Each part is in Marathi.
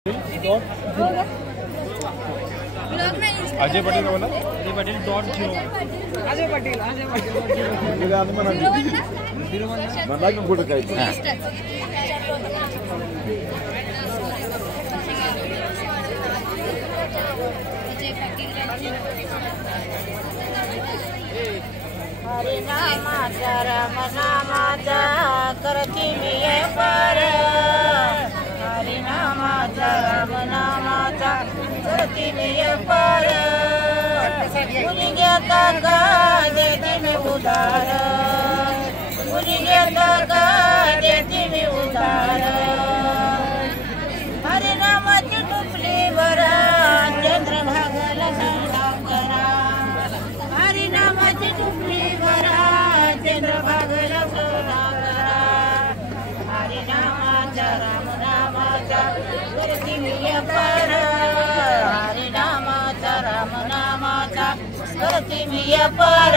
अजय पटेल का बोला अजय पटेल .0 अजय पटेल मला की कुठं काय हरे नामाचा राम नामाचा करती मी पार हरे नामाचा राम नामाचा करती मी पार कुणी घेता का देते मी उधार कुणी घेता का देते मी उधार हरे नामाची टुपली बरा चंद्रभागाला करा हरे नामाची टुपली बरा चंद्रभागाला करा हरे नामाचा राम नामाचा करती मी पार हरे नामाचा राम नामाचा करती मी पार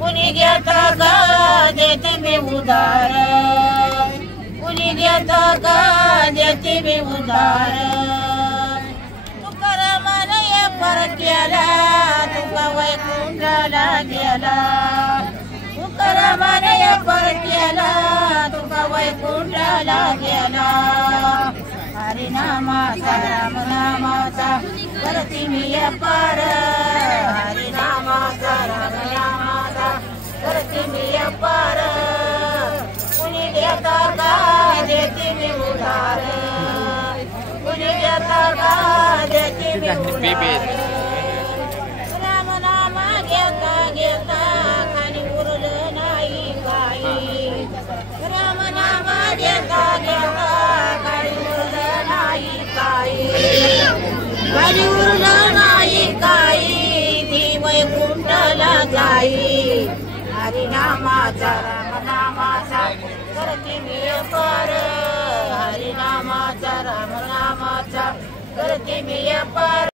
कुणी घेता का देते मी उधार कुणी घेता का देते मी उधार तुकारामाने पार केला तुका वैकुंठाला गेला तुकारामाने पार केला तुका वैकुंठाला गेला हरे नामाचा राम नामाचा करती मी पार हरे नामाचा राम नामाचा करती मी पार कुणी देता का देते मी उधार कुणी देता का देते मी उधार राम नाम घेता घेता खाली उरलं नाही काही राम नाम घेता घेता खाली उरलं नाही काही खाली उरलं नाही काही ती वैकुंठाला जाई हरे नामाचा राम नामाचा करती मी पार हरे नामाचा राम नामाचा करती मी पार